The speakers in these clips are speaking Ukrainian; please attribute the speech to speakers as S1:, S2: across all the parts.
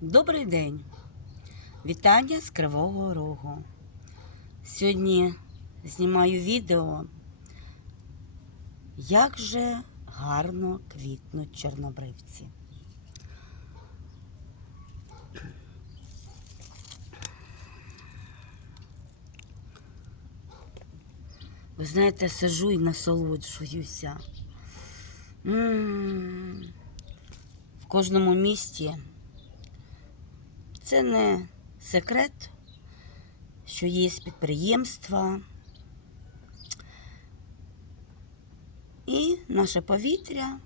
S1: Добрий день! Вітання з Кривого Рогу. Сьогодні знімаю відео, як же гарно квітнуть чорнобривці. Ви знаєте, сижу і насолоджуюся. М, В кожному місті це не секрет, що є підприємства. І наше повітря.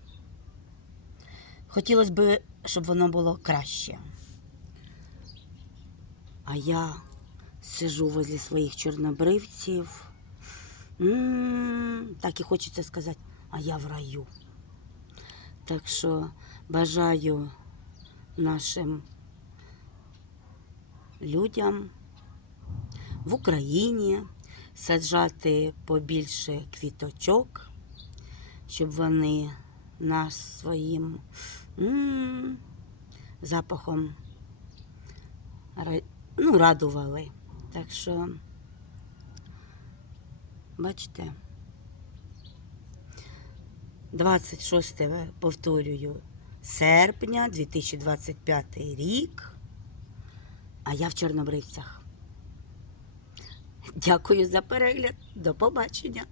S1: Хотілося б, щоб воно було краще. А я сижу возле своїх чорнобривців. Так і хочеться сказати, а я в раю. Так що бажаю нашим людям в Україні саджати побільше квіточок, щоб вони нас своїм запахом ну, радували. Так що, бачите, 26 повторюю, серпня 2025 рік. А я в Чорнобривцях. Дякую за перегляд. До побачення.